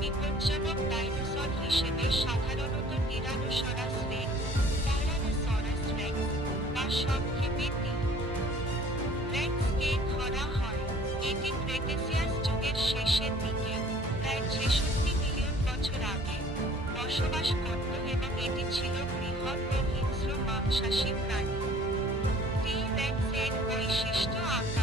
বিপজ্জনক ডাইনোসর হিসেবে সাধারণত টিরানোসরাস রেক্স, টাইরানোসরাস রেক্স বা সংক্ষেপে টি. রেক্সকে ধরা হয়। এটি ক্রেটেসিয়াস যুগের শেষের দিকে, প্রায় ৬৬ মিলিয়ন বছর আগে, বসবাস করত এবং এটি ছিল বৃহৎ ও হিংস্র মাংসাশী প্রাণী। টি. রেক্স এর বৈশিষ্ট্য আকার